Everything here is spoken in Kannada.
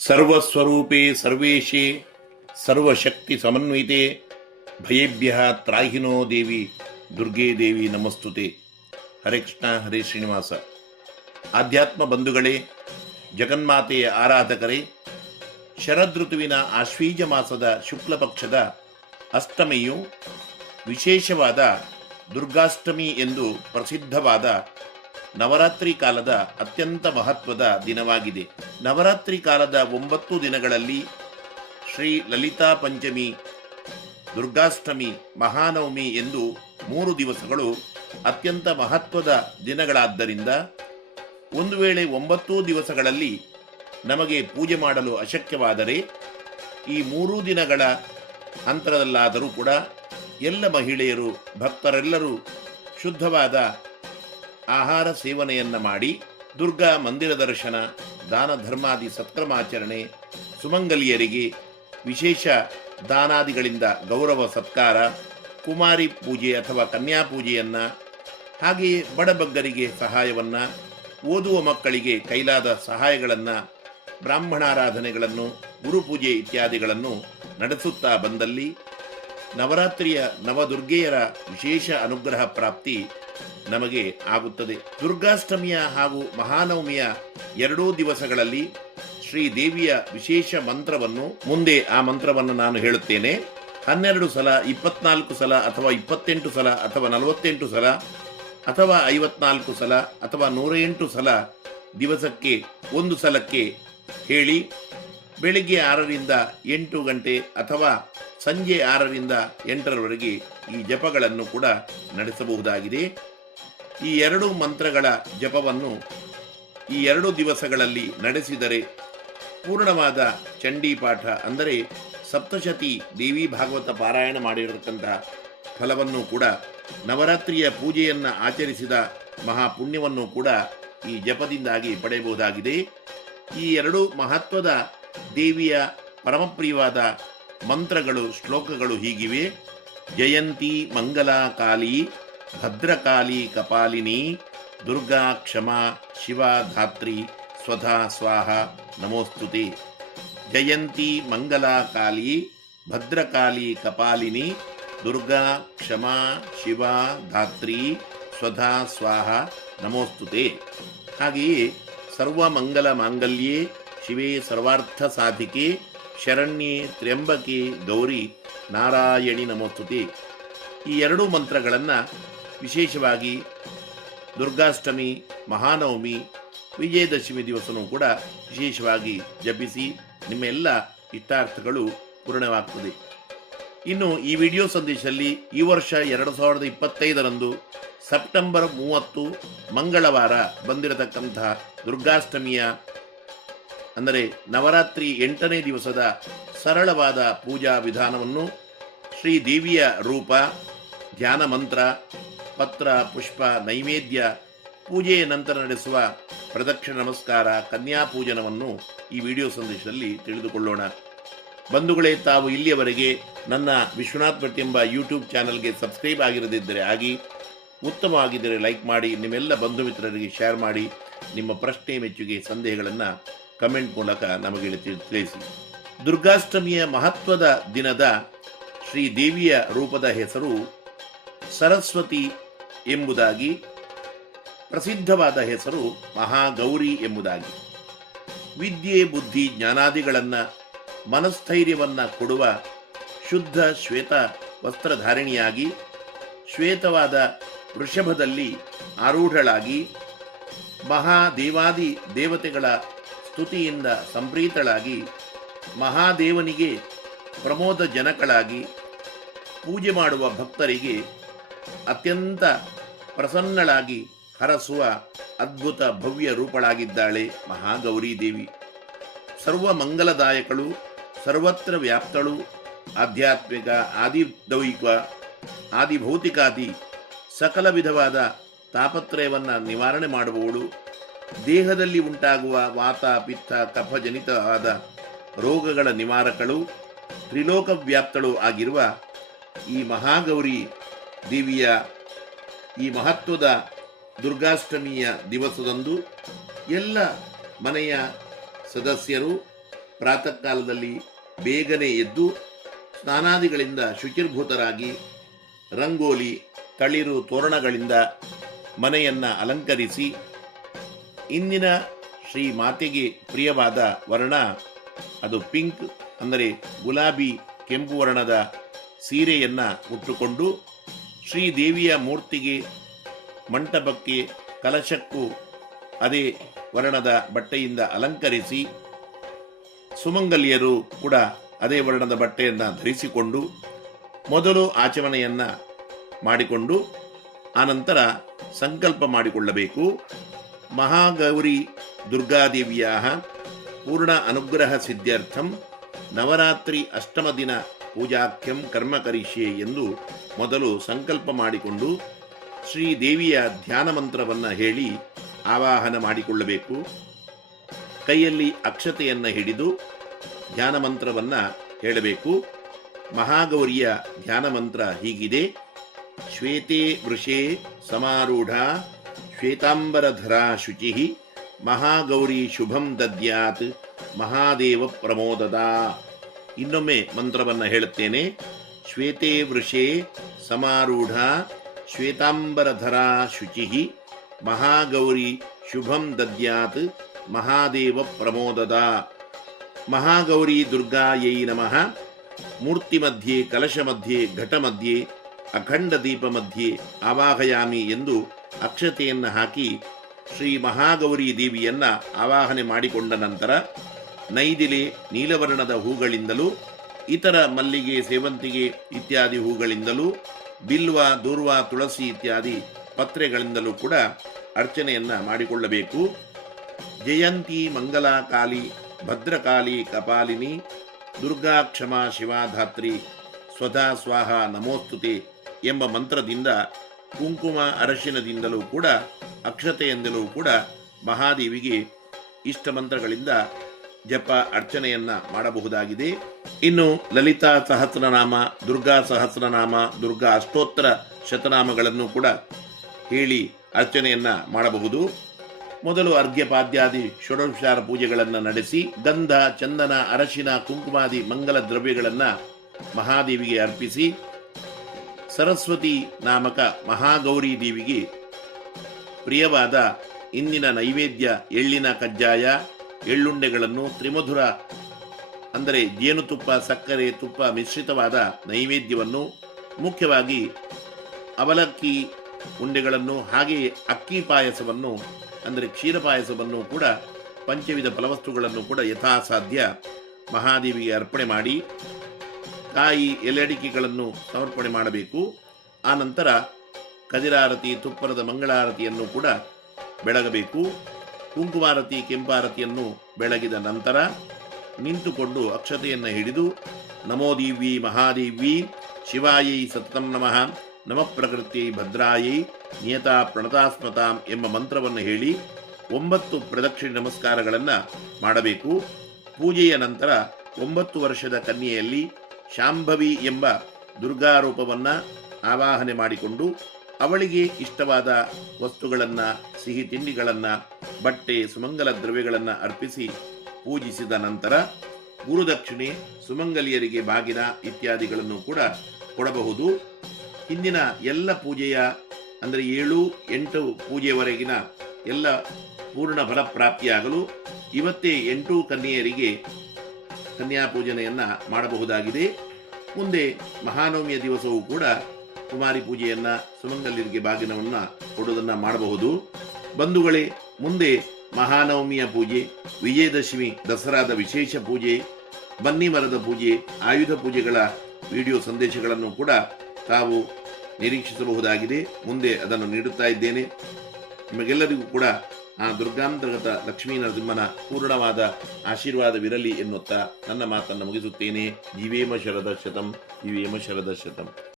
ಸರ್ವಸ್ವರೂಪೇ ಸರ್ವೇಶೇ ಸರ್ವಶಕ್ತಿ ಸಮನ್ವಿತೆ ಭಯೇಭ್ಯಃ ತ್ರಾಹಿನೋ ದೇವಿ ದುರ್ಗೇ ದೇವಿ ನಮಸ್ತುತೆ. ಹರೇ ಕೃಷ್ಣ, ಹರೇ ಶ್ರೀನಿವಾಸ. ಆಧ್ಯಾತ್ಮ ಬಂಧುಗಳೇ, ಜಗನ್ಮಾತೆಯ ಆರಾಧಕರೇ, ಶರದೃತುವಿನ ಆಶ್ವೀಜ ಮಾಸದ ಶುಕ್ಲ ಪಕ್ಷದ ಅಷ್ಟಮಿಯು ವಿಶೇಷವಾದ ದುರ್ಗಾಷ್ಟಮಿ ಎಂದು ಪ್ರಸಿದ್ಧವಾದ ನವರಾತ್ರಿ ಕಾಲದ ಅತ್ಯಂತ ಮಹತ್ವದ ದಿನವಾಗಿದೆ. ನವರಾತ್ರಿ ಕಾಲದ 9 ದಿನಗಳಲ್ಲಿ ಶ್ರೀ ಲಲಿತಾ ಪಂಚಮಿ, ದುರ್ಗಾಷ್ಟಮಿ, ಮಹಾನವಮಿ ಎಂದು 3 ದಿವಸಗಳು ಅತ್ಯಂತ ಮಹತ್ವದ ದಿನಗಳಾದ್ದರಿಂದ ಒಂದು ವೇಳೆ 9 ದಿವಸಗಳಲ್ಲಿ ನಮಗೆ ಪೂಜೆ ಮಾಡಲು ಅಶಕ್ಯವಾದರೆ ಈ 3 ದಿನಗಳ ಅಂತರದಲ್ಲಾದರೂ ಕೂಡ ಎಲ್ಲ ಮಹಿಳೆಯರು, ಭಕ್ತರೆಲ್ಲರೂ ಶುದ್ಧವಾದ ಆಹಾರ ಸೇವನೆಯನ್ನು ಮಾಡಿ ದುರ್ಗಾ ಮಂದಿರ ದರ್ಶನ, ದಾನ ಧರ್ಮಾದಿ ಸತ್ಕರ್ಮಾಚರಣೆ, ಸುಮಂಗಲಿಯರಿಗೆ ವಿಶೇಷ ದಾನಾದಿಗಳಿಂದ ಗೌರವ ಸತ್ಕಾರ, ಕುಮಾರಿ ಪೂಜೆ ಅಥವಾ ಕನ್ಯಾ ಪೂಜೆಯನ್ನು, ಹಾಗೆಯೇ ಬಡಬಗ್ಗರಿಗೆ ಸಹಾಯವನ್ನು, ಓದುವ ಮಕ್ಕಳಿಗೆ ಕೈಲಾದ ಸಹಾಯಗಳನ್ನು, ಬ್ರಾಹ್ಮಣಾರಾಧನೆಗಳನ್ನು, ಗುರುಪೂಜೆ ಇತ್ಯಾದಿಗಳನ್ನು ನಡೆಸುತ್ತಾ ಬಂದಲ್ಲಿ ನವರಾತ್ರಿಯ ನವದುರ್ಗೆಯರ ವಿಶೇಷ ಅನುಗ್ರಹ ಪ್ರಾಪ್ತಿ ನಮಗೆ ಆಗುತ್ತದೆ. ದುರ್ಗಾಷ್ಟಮಿಯ ಹಾಗೂ ಮಹಾನವಮಿಯ 2 ದಿವಸಗಳಲ್ಲಿ ಶ್ರೀ ದೇವಿಯ ವಿಶೇಷ ಮಂತ್ರವನ್ನು, ಮುಂದೆ ಆ ಮಂತ್ರವನ್ನು ನಾನು ಹೇಳುತ್ತೇನೆ, 12 ಸಲ, 24 ಸಲ ಅಥವಾ 28 ಸಲ ಅಥವಾ 48 ಸಲ ಅಥವಾ 54 ಸಲ ಅಥವಾ 108 ಸಲ ದಿವಸಕ್ಕೆ ಒಂದು ಸಲಕ್ಕೆ ಹೇಳಿ ಬೆಳಿಗ್ಗೆ 6ರಿಂದ 8 ಗಂಟೆ ಅಥವಾ ಸಂಜೆ 6ರಿಂದ 8ರವರೆಗೆ ಈ ಜಪಗಳನ್ನು ಕೂಡ ನಡೆಸಬಹುದಾಗಿದೆ. ಈ 2 ಮಂತ್ರಗಳ ಜಪವನ್ನು ಈ 2 ದಿವಸಗಳಲ್ಲಿ ನಡೆಸಿದರೆ ಪೂರ್ಣವಾದ ಚಂಡೀ ಪಾಠ, ಅಂದರೆ ಸಪ್ತಶತಿ ದೇವಿ ಭಾಗವತ ಪಾರಾಯಣ ಮಾಡಿರತಕ್ಕಂಥ ಫಲವನ್ನು ಕೂಡ, ನವರಾತ್ರಿಯ ಪೂಜೆಯನ್ನು ಆಚರಿಸಿದ ಮಹಾಪುಣ್ಯವನ್ನು ಕೂಡ ಈ ಜಪದಿಂದಾಗಿ ಪಡೆಯಬಹುದಾಗಿದೆ. ಈ 2 ಮಹತ್ವದ ದೇವಿಯ ಪರಮಪ್ರಿಯವಾದ ಮಂತ್ರಗಳು, ಶ್ಲೋಕಗಳು ಹೀಗಿವೆ. ಜಯಂತಿ ಮಂಗಲಾ ಕಾಳಿ ಭದ್ರಕಾಳಿ ಕಪಾಲಿನಿ ದುರ್ಗಾ ಕ್ಷಮಾ ಶಿವಾ ಧಾತ್ರಿ ಸ್ವಧಾ ಸ್ವಾಹ ನಮೋಸ್ತುತೆ. ಜಯಂತಿ ಮಂಗಲಾ ಕಾಳಿ ಭದ್ರಕಾಳಿ ಕಪಾಲಿನಿ ದುರ್ಗಾ ಕ್ಷಮಾ ಶಿವಾ ಧಾತ್ರಿ ಸ್ವಧಾ ಸ್ವಾಹ ನಮೋಸ್ತುತೆ. ಹಾಗೆಯೇ ಸರ್ವಮಂಗಲ ಮಾಂಗಲ್ಯೆ ಶಿವೇ ಸರ್ವಾರ್ಥ ಸಾಧಿಕೆ ಶರಣ್ಯೆ ತ್ರ್ಯಂಬಕೆ ಗೌರಿ ನಾರಾಯಣಿ ನಮೋಸ್ತುತೆ. ಈ 2 ಮಂತ್ರಗಳನ್ನು ವಿಶೇಷವಾಗಿ ದುರ್ಗಾಷ್ಟಮಿ, ಮಹಾನವಮಿ, ವಿಜಯದಶಮಿ ದಿವಸವೂ ಕೂಡ ವಿಶೇಷವಾಗಿ ಜಪಿಸಿ ನಿಮ್ಮ ಎಲ್ಲ ಇಷ್ಟಾರ್ಥಗಳು ಪೂರ್ಣವಾಗ್ತದೆ. ಇನ್ನು ಈ ವಿಡಿಯೋ ಸಂದೇಶದಲ್ಲಿ ಈ ವರ್ಷ 2025ರಂದು ಸೆಪ್ಟೆಂಬರ್ 30 ಮಂಗಳವಾರ ಬಂದಿರತಕ್ಕಂಥ ದುರ್ಗಾಷ್ಟಮಿಯ, ಅಂದರೆ ನವರಾತ್ರಿ 8ನೇ ದಿವಸದ ಸರಳವಾದ ಪೂಜಾ ವಿಧಾನವನ್ನು, ಶ್ರೀ ದೇವಿಯ ರೂಪ, ಧ್ಯಾನ ಮಂತ್ರ, ಪತ್ರ, ಪುಷ್ಪ, ನೈವೇದ್ಯ, ಪೂಜೆಯ ನಂತರ ನಡೆಸುವ ಪ್ರದಕ್ಷಿಣ ನಮಸ್ಕಾರ, ಕನ್ಯಾ ಪೂಜನವನ್ನು ಈ ವಿಡಿಯೋ ಸಂದೇಶದಲ್ಲಿ ತಿಳಿದುಕೊಳ್ಳೋಣ. ಬಂಧುಗಳೇ, ತಾವು ಇಲ್ಲಿಯವರೆಗೆ ನನ್ನ ವಿಶ್ವನಾಥ್ ಭಟ್ ಎಂಬ ಯೂಟ್ಯೂಬ್ ಚಾನಲ್ಗೆ ಸಬ್ಸ್ಕ್ರೈಬ್ ಆಗಿರದಿದ್ದರೆ ಆಗಿ, ಉತ್ತಮವಾಗಿದ್ದರೆ ಲೈಕ್ ಮಾಡಿ, ನಿಮ್ಮೆಲ್ಲ ಬಂಧು ಮಿತ್ರರಿಗೆ ಶೇರ್ ಮಾಡಿ, ನಿಮ್ಮ ಪ್ರಶ್ನೆ, ಮೆಚ್ಚುಗೆ, ಸಂದೇಹಗಳನ್ನು ಕಮೆಂಟ್ ಮೂಲಕ ನಮಗೆ ತಿಳಿಸಿ. ದುರ್ಗಾಷ್ಟಮಿಯ ಮಹತ್ವದ ದಿನದ ಶ್ರೀ ದೇವಿಯ ರೂಪದ ಹೆಸರು ಸರಸ್ವತಿ ಎಂಬುದಾಗಿ, ಪ್ರಸಿದ್ಧವಾದ ಹೆಸರು ಮಹಾಗೌರಿ ಎಂಬುದಾಗಿ. ವಿದ್ಯೆ, ಬುದ್ಧಿ, ಜ್ಞಾನಾದಿಗಳನ್ನು, ಮನಸ್ಥೈರ್ಯವನ್ನು ಕೊಡುವ ಶುದ್ಧ ಶ್ವೇತ ವಸ್ತ್ರಧಾರಿಣಿಯಾಗಿ, ಶ್ವೇತವಾದ ವೃಷಭದಲ್ಲಿ ಆರೂಢಳಾಗಿ, ಮಹಾದೇವಾದಿ ದೇವತೆಗಳ ಸ್ತುತಿಯಿಂದ ಸಂಪ್ರೀತಳಾಗಿ, ಮಹಾದೇವನಿಗೆ ಪ್ರಮೋದ ಜನಕಳಾಗಿ, ಪೂಜೆ ಮಾಡುವ ಭಕ್ತರಿಗೆ ಅತ್ಯಂತ ಪ್ರಸನ್ನಳಾಗಿ ಹರಸುವ ಅದ್ಭುತ ಭವ್ಯ ರೂಪಳಾಗಿದ್ದಾಳೆ ಮಹಾಗೌರಿ ದೇವಿ. ಸರ್ವ ಮಂಗಲದಾಯಕಳು, ಸರ್ವತ್ರ ವ್ಯಾಪ್ತಳು, ಆಧ್ಯಾತ್ಮಿಕ, ಆದಿದೈವಿಕ, ಆದಿಭೌತಿಕಾದಿ ಸಕಲ ವಿಧವಾದ ತಾಪತ್ರಯವನ್ನು ನಿವಾರಣೆ ಮಾಡುವವಳು, ದೇಹದಲ್ಲಿ ಉಂಟಾಗುವ ವಾತ, ಪಿತ್ತ, ಕಫಜನಿತವಾದ ರೋಗಗಳ ನಿವಾರಕಳು, ತ್ರಿಲೋಕ ವ್ಯಾಪ್ತಳು ಆಗಿರುವ ಈ ಮಹಾಗೌರಿ ದೇವಿಯ ಈ ಮಹತ್ವದ ದುರ್ಗಾಷ್ಟಮಿಯ ದಿವಸದಂದು ಎಲ್ಲ ಮನೆಯ ಸದಸ್ಯರು ಪ್ರಾತಃ ಕಾಲದಲ್ಲಿ ಬೇಗನೆ ಎದ್ದು ಸ್ನಾನಾದಿಗಳಿಂದ ಶುಚಿರ್ಭೂತರಾಗಿ ರಂಗೋಲಿ ತಳಿರು ತೋರಣಗಳಿಂದ ಮನೆಯನ್ನು ಅಲಂಕರಿಸಿ ಇಂದಿನ ಶ್ರೀ ಮಾತೆಗೆ ಪ್ರಿಯವಾದ ವರ್ಣ ಅದು ಪಿಂಕ್ ಅಂದರೆ ಗುಲಾಬಿ ಕೆಂಪು ವರ್ಣದ ಸೀರೆಯನ್ನು ಉಟ್ಟುಕೊಂಡು ಶ್ರೀದೇವಿಯ ಮೂರ್ತಿಗೆ ಮಂಟಪಕ್ಕೆ ಕಲಶಕ್ಕೂ ಅದೇ ವರ್ಣದ ಬಟ್ಟೆಯಿಂದ ಅಲಂಕರಿಸಿ ಸುಮಂಗಲಿಯರು ಕೂಡ ಅದೇ ವರ್ಣದ ಬಟ್ಟೆಯನ್ನು ಧರಿಸಿಕೊಂಡು ಮೊದಲು ಆಚರಣೆಯನ್ನು ಮಾಡಿಕೊಂಡು ಆನಂತರ ಸಂಕಲ್ಪ ಮಾಡಿಕೊಳ್ಳಬೇಕು. ಮಹಾಗೌರಿ ದುರ್ಗಾದೇವಿಯ ಪೂರ್ಣ ಅನುಗ್ರಹ ಸಿದ್ಧ್ಯರ್ಥಂ ನವರಾತ್ರಿ ಅಷ್ಟಮ ದಿನ ಪೂಜಾಖ್ಯಂ ಕರ್ಮ ಕರಿಷ್ಯೆ ಎಂದು ಮೊದಲು ಸಂಕಲ್ಪ ಮಾಡಿಕೊಂಡು ಶ್ರೀದೇವಿಯ ಧ್ಯಾನ ಮಂತ್ರವನ್ನು ಹೇಳಿ ಆವಾಹನ ಮಾಡಿಕೊಳ್ಳಬೇಕು. ಕೈಯಲ್ಲಿ ಅಕ್ಷತೆಯನ್ನು ಹಿಡಿದು ಧ್ಯಾನ ಮಂತ್ರವನ್ನು ಹೇಳಬೇಕು. ಮಹಾಗೌರಿಯ ಧ್ಯಾನ ಮಂತ್ರ ಹೀಗಿದೆ: ಶ್ವೇತೆ ವೃಷೇ ಸಮಾರೂಢ ಶ್ವೇತಾಂಬರಧರಾ ಶುಚಿ ಮಹಾಗೌರಿ ಶುಭಂ ದದ್ಯಾತ್ ಮಹಾದೇವ ಪ್ರಮೋದದ. ಇನ್ನೊಮ್ಮೆ ಮಂತ್ರವನ್ನು ಹೇಳುತ್ತೇನೆ: ಶ್ವೇತೆ ವೃಷೇ ಸಮಾರೂಢ ಶ್ವೇತಾಂಬರಧರಾ ಶುಚಿ ಮಹಾಗೌರಿ ಶುಭಂ ದದ್ಯಾತ್ ಮಹಾದೇವ ಪ್ರಮೋದದ. ಮಹಾಗೌರಿ ದುರ್ಗಾಯೈ ನಮಃ. ಮೂರ್ತಿ ಮಧ್ಯೆ, ಕಲಶ ಮಧ್ಯೆ, ಘಟ ಮಧ್ಯೆ, ಅಖಂಡ ದೀಪ ಮಧ್ಯೆ ಆವಾಹಯಾಮಿ ಎಂದು ಅಕ್ಷತೆಯನ್ನು ಹಾಕಿ ಶ್ರೀ ಮಹಾಗೌರಿ ದೇವಿಯನ್ನ ಆವಾಹನೆ ಮಾಡಿಕೊಂಡ ನಂತರ ನೈದಿಲೆ ನೀಲವರ್ಣದ ಹೂಗಳಿಂದಲೂ ಇತರ ಮಲ್ಲಿಗೆ, ಸೇವಂತಿಗೆ ಇತ್ಯಾದಿ ಹೂಗಳಿಂದಲೂ ಬಿಲ್ವ, ದೂರ್ವ, ತುಳಸಿ ಇತ್ಯಾದಿ ಪತ್ರೆಗಳಿಂದಲೂ ಕೂಡ ಅರ್ಚನೆಯನ್ನು ಮಾಡಿಕೊಳ್ಳಬೇಕು. ಜಯಂತಿ ಮಂಗಲಾ ಕಾಳಿ ಭದ್ರಕಾಳಿ ಕಪಾಲಿನಿ ದುರ್ಗಾ ಕ್ಷಮಾ ಶಿವಾಧಾತ್ರಿ ಸ್ವಧಾ ಸ್ವಾಹ ನಮೋಸ್ತುತೆ ಎಂಬ ಮಂತ್ರದಿಂದ ಕುಂಕುಮ ಅರಶಿನದಿಂದಲೂ ಕೂಡ ಅಕ್ಷತೆಯಿಂದಲೂ ಕೂಡ ಮಹಾದೇವಿಗೆ ಇಷ್ಟ ಮಂತ್ರಗಳಿಂದ ಜಪ ಅರ್ಚನೆಯನ್ನ ಮಾಡಬಹುದಾಗಿದೆ. ಇನ್ನು ಲಲಿತಾ ಸಹಸ್ರನಾಮ, ದುರ್ಗಾ ಸಹಸ್ರನಾಮ, ದುರ್ಗಾ ಅಷ್ಟೋತ್ತರ ಶತನಾಮಗಳನ್ನು ಕೂಡ ಹೇಳಿ ಅರ್ಚನೆಯನ್ನ ಮಾಡಬಹುದು. ಮೊದಲು ಅರ್ಘ್ಯಪಾದ್ಯಾದಿ ಷೋಡಶೋಪಚಾರ ಪೂಜೆಗಳನ್ನು ನಡೆಸಿ ಗಂಧ, ಚಂದನ, ಅರಶಿನ, ಕುಂಕುಮಾದಿ ಮಂಗಲ ದ್ರವ್ಯಗಳನ್ನು ಮಹಾದೇವಿಗೆ ಅರ್ಪಿಸಿ ಸರಸ್ವತಿ ನಾಮಕ ಮಹಾಗೌರಿ ದೇವಿಗೆ ಪ್ರಿಯವಾದ ಇಂದಿನ ನೈವೇದ್ಯ ಎಳ್ಳಿನ ಕಜ್ಜಾಯ, ಎಳ್ಳುಂಡೆಗಳನ್ನು ತ್ರಿಮಧುರ ಅಂದರೆ ಜೇನುತುಪ್ಪ, ಸಕ್ಕರೆ, ತುಪ್ಪ ಮಿಶ್ರಿತವಾದ ನೈವೇದ್ಯವನ್ನು, ಮುಖ್ಯವಾಗಿ ಅವಲಕ್ಕಿ ಉಂಡೆಗಳನ್ನು, ಹಾಗೆಯೇ ಅಕ್ಕಿ ಪಾಯಸವನ್ನು ಅಂದರೆ ಕ್ಷೀರ ಪಾಯಸವನ್ನು ಕೂಡ ಪಂಚವಿಧ ಫಲವಸ್ತುಗಳನ್ನು ಕೂಡ ಯಥಾಸಾಧ್ಯ ಮಹಾದೇವಿಗೆ ಅರ್ಪಣೆ ಮಾಡಿ ಕಾಯಿ ಎಲೆಡಿಕೆಗಳನ್ನು ಸಮರ್ಪಣೆ ಮಾಡಬೇಕು. ಆ ನಂತರ ಕದಿರಾರತಿ, ತುಪ್ಪರದ ಮಂಗಳಾರತಿಯನ್ನು ಕೂಡ ಬೆಳಗಬೇಕು. ಕುಂಕುಮಾರತಿ, ಕೆಂಪಾರತಿಯನ್ನು ಬೆಳಗಿದ ನಂತರ ನಿಂತುಕೊಂಡು ಅಕ್ಷತೆಯನ್ನು ಹಿಡಿದು ನಮೋ ದಿವ್ಯಿ ಮಹಾದೇವಿ ಶಿವಾಯೈ ಸತತಂ ನಮಃ ನಮಃ ಪ್ರಕೃತಿ ಭದ್ರಾಯೈ ನಿಯತಾ ಪ್ರಣತಾಸ್ಮತಾಂ ಎಂಬ ಮಂತ್ರವನ್ನು ಹೇಳಿ 9 ಪ್ರದಕ್ಷಿಣೆ ನಮಸ್ಕಾರಗಳನ್ನು ಮಾಡಬೇಕು. ಪೂಜೆಯ ನಂತರ 9 ವರ್ಷದ ಕನ್ಯೆಯಲ್ಲಿ ಶಾಂಭವಿ ಎಂಬ ದುರ್ಗಾರೂಪವನ್ನು ಆವಾಹನೆ ಮಾಡಿಕೊಂಡು ಅವಳಿಗೆ ಇಷ್ಟವಾದ ವಸ್ತುಗಳನ್ನು, ಸಿಹಿ ತಿಂಡಿಗಳನ್ನು, ಬಟ್ಟೆ, ಸುಮಂಗಲ ದ್ರವ್ಯಗಳನ್ನು ಅರ್ಪಿಸಿ ಪೂಜಿಸಿದ ನಂತರ ಗುರುದಕ್ಷಿಣೆ, ಸುಮಂಗಲಿಯರಿಗೆ ಬಾಗಿನ ಇತ್ಯಾದಿಗಳನ್ನು ಕೂಡ ಕೊಡಬಹುದು. ಹಿಂದಿನ ಎಲ್ಲ ಪೂಜೆಯ ಅಂದರೆ 7-8 ಪೂಜೆಯವರೆಗಿನ ಎಲ್ಲ ಪೂರ್ಣ ಫಲ ಪ್ರಾಪ್ತಿಯಾಗಲು ಇವತ್ತೇ 8 ಕನ್ಯೆಯರಿಗೆ ಕನ್ಯಾ ಪೂಜನೆಯನ್ನು ಮಾಡಬಹುದಾಗಿದೆ. ಮುಂದೆ ಮಹಾನವಮಿಯ ದಿವಸವೂ ಕೂಡ ಕುಮಾರಿ ಪೂಜೆಯನ್ನು, ಸುಮಂಗಲಿಯರಿಗೆ ಬಾಗಿನವನ್ನು ಕೊಡುವುದನ್ನು ಮಾಡಬಹುದು. ಬಂಧುಗಳೇ, ಮುಂದೆ ಮಹಾನವಮಿಯ ಪೂಜೆ, ವಿಜಯದಶಮಿ ದಸರಾದ ವಿಶೇಷ ಪೂಜೆ, ಬನ್ನಿ ಮರದ ಪೂಜೆ, ಆಯುಧ ಪೂಜೆಗಳ ವಿಡಿಯೋ ಸಂದೇಶಗಳನ್ನು ಕೂಡ ತಾವು ನಿರೀಕ್ಷಿಸಬಹುದಾಗಿದೆ. ಮುಂದೆ ಅದನ್ನು ನೀಡುತ್ತಾ ಇದ್ದೇನೆ. ನಿಮಗೆಲ್ಲರಿಗೂ ಕೂಡ ಆ ದುರ್ಗಾಂತರ್ಗತ ಲಕ್ಷ್ಮೀ ನರಸಿಂಹನ ಪೂರ್ಣವಾದ ಆಶೀರ್ವಾದವಿರಲಿ ಎನ್ನುತ್ತಾ ನನ್ನ ಮಾತನ್ನು ಮುಗಿಸುತ್ತೇನೆ. ಜೀವೇಮ ಶರದ ಶತಂ, ಜೀವೇಮ ಶರದ ಶತಂ.